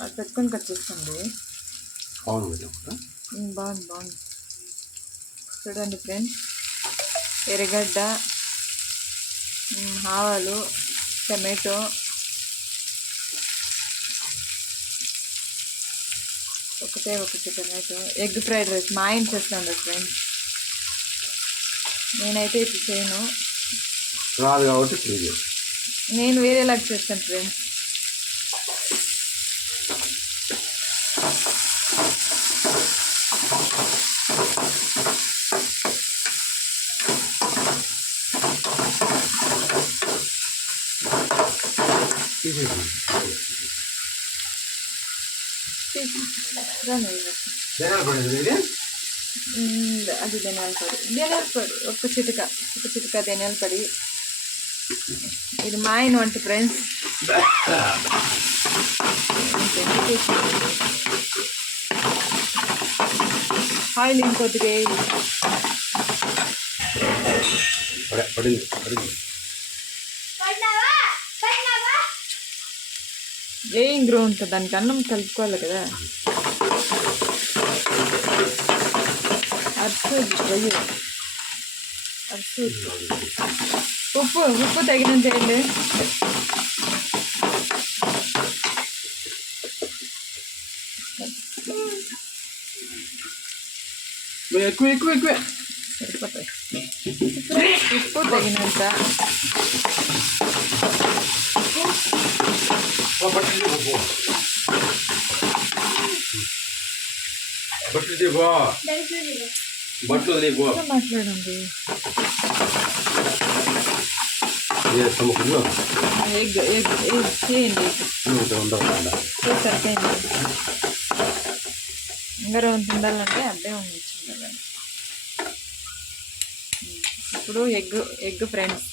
అది పెట్టుకొని కట్ చేసుకోండి. బాగుంది. బాగుంది. చూడండి ఫ్రెండ్స్, ఎర్రగడ్డ, ఆవాలు, టమాటో, ఒకటి టమాటో, ఎగ్ ఫ్రైడ్ రైస్ మా ఆయన చేస్తాను ఫ్రెండ్స్. నేనైతే ఇప్పుడు చేయను, రాదు కాబట్టి నేను వేరేలాగా చేస్తాను ఫ్రెండ్స్. అది ధనియాల పొడి ఒక చిటిక ధనియాల పొడి. ఇది మా ఆయన వంట ఫ్రెండ్స్. ఆయిల్ ఇంకొద్దిగా ఏం గ్రో ఉంటుంది, దానికి అన్నం కలుపుకోవాలి కదా. ఉప్పు తగినంత వేయండి. ఎక్కువ సరిపోతాయి. ఉప్పు తగినంత. మాట్లాడండి. ఎగ్ చేయండి. సరిపోయింది. ఇంకా రౌండ్ ఉండాలంటే అదే ఉండాలి. ఇప్పుడు ఎగ్ ఫ్రెండ్స్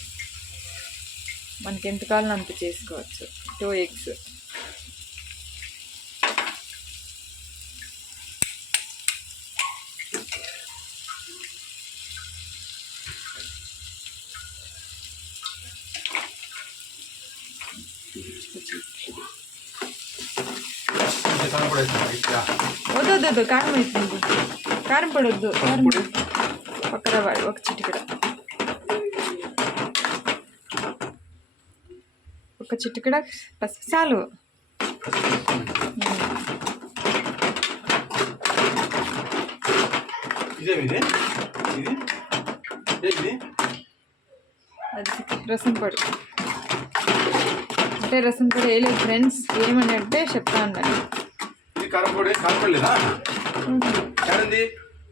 మనకి ఎంత కావాలో అంత చేసుకోవచ్చు. 2 eggs. వద్దు కారం అవుతుంది. కారం పొడి వద్దు. పక్కన వాడి ఒక చిటికెడ పసుపు చాలు. అది రసం పొడి అంటే రసం పొడి వేయలేదు ఫ్రెండ్స్. ఏమని అంటే చెప్తా ఉండాలి.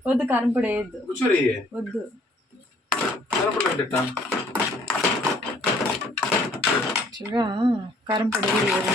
వద్దు కారం పొడి వేయద్దు. వద్దు యాక్చువల్గా కారం పొడి వేయలేదు.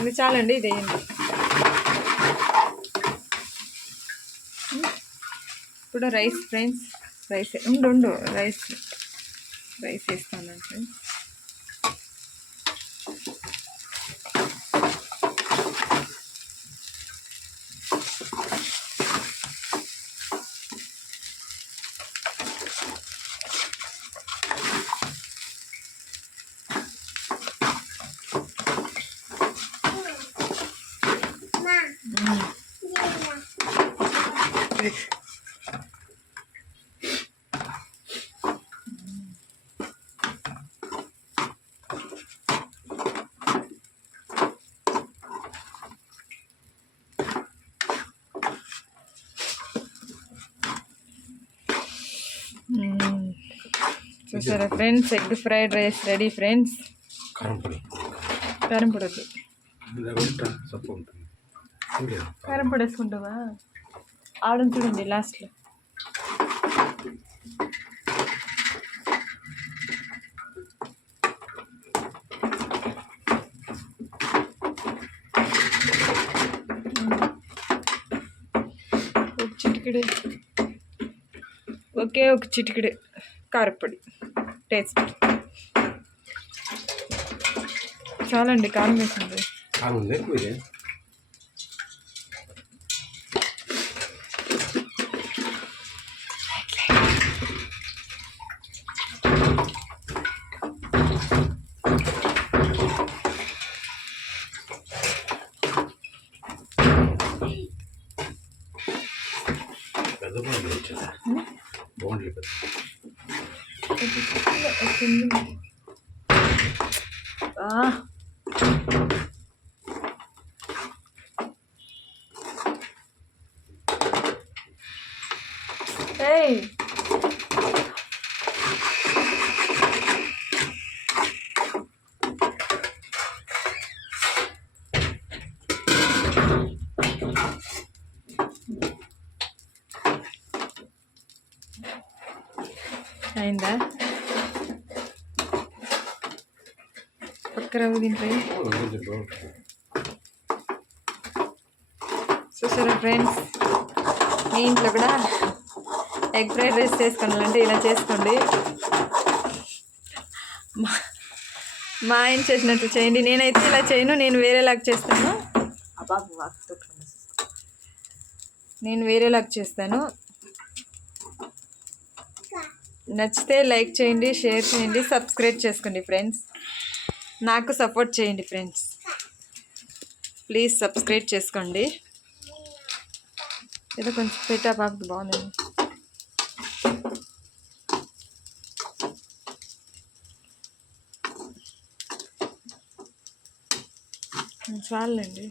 ఇది చాలండి. ఇది వేయండి. ఇప్పుడు రైస్ ఫ్రెండ్స్. ఉండు రైస్ వేస్తాను ఫ్రెండ్స్. చూసారా friends, egg fried rice ready friends. కారం పొడి వద్దు, సప్పు ఉంటుంది. కారం పొడి వేసుకుంటావా? ఆడని చూడండి లాస్ట్లో. చిటికెడు, ఒక చిటికెడు కారపొడి టేస్ట్. చాలండి, కారం వేసింది. కారం ఉంది ఎక్కువ ఇది. పెద్ద బాగుంది వచ్చేదా బాగుంది పెద్ద. ఏయ్ అయిందా? పక్క రవ్వ దీంట్లో చూసారా ఫ్రెండ్స్, మీ ఇంట్లో కూడా ఎగ్ ఫ్రైడ్ రైస్ చేసుకోవాలంటే ఇలా చేసుకోండి. మా ఆయన చేసినట్టు చేయండి. నేనైతే ఇలా చేయను, నేను వేరేలాగా చేస్తాను. నేను వేరేలాగా చేస్తాను. నచ్చితే లైక్ చేయండి, షేర్ చేయండి, సబ్స్క్రైబ్ చేసుకోండి ఫ్రెండ్స్. నాకు సపోర్ట్ చేయండి ఫ్రెండ్స్. ప్లీజ్ సబ్స్క్రైబ్ చేసుకోండి. ఏదో కొంచెం పెట్టా పాపది బాగుంది. చాలండి.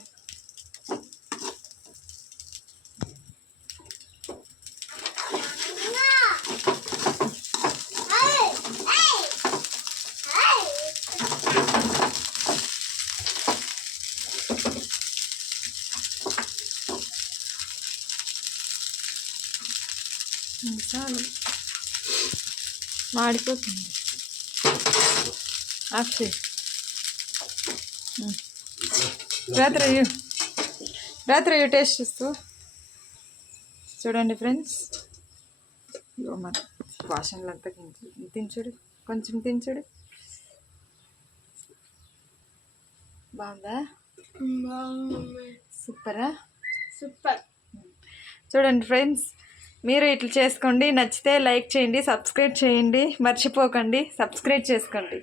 చాలు, మాడిపోతుంది. ఆఫ్ రాత్రి టేస్ట్ చేస్తూ చూడండి ఫ్రెండ్స్. మరి వాసనలు అంతా తినచుడు, కొంచెం తినచుడు. బాగుందా? సూపరా? సూపర్. చూడండి ఫ్రెండ్స్, మీరు ఇట్లా చేసుకోండి. నచ్చితే లైక్ చేయండి, సబ్స్క్రైబ్ చేయండి, మర్చిపోకండి సబ్స్క్రైబ్ చేసుకోండి.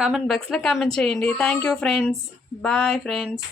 కామెంట్ బాక్స్లో కామెంట్ చేయండి. Thank you friends. Bye friends.